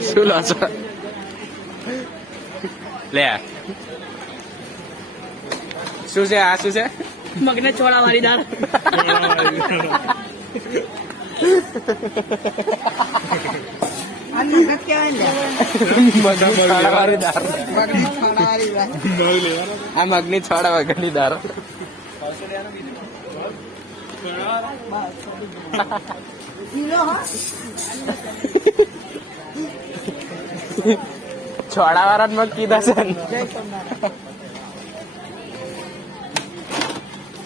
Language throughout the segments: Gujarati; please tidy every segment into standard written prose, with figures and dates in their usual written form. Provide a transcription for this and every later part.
શું લો છો લે શું છે આ શું છે મગને છોડા વાળી દાળ આ મગની છોડા વગરની દાળ છોડા વાળા મગ કીધા છે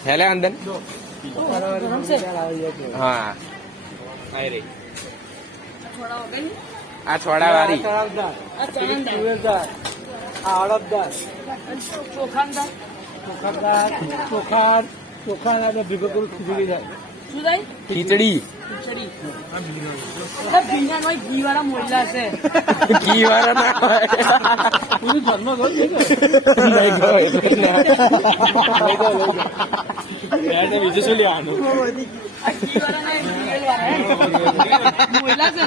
હેલે અંદર હા આ છોડા વાળી ખીચડી ઘી વાળા મોયલા છે ઘી વાળા ના હોય બીજું શું લેવાનું મોયલા છે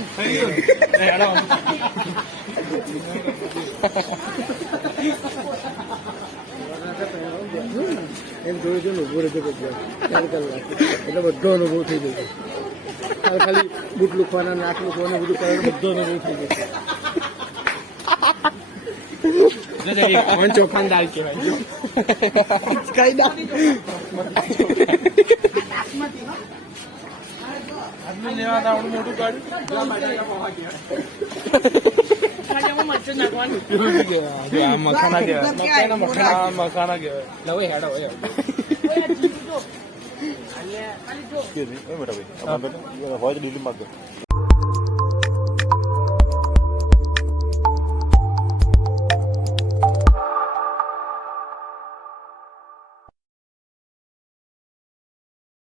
એમ જોયું છે ને ઉભો રહેતો ચાર કલાક એટલે બધો અનુભવ થઈ ગયો ખાલી બુટ લૂકવાના નાક લૂકવાના બધું કરવાનું બધો અનુભવ થઈ ગયો ચોખાન દાલ કહેવાય કઈ દા મોટું કાઢ્યું મખાના કહેવાય મખાના કહેવાય લવ હેડો હોય હોય તો ડીલી માગો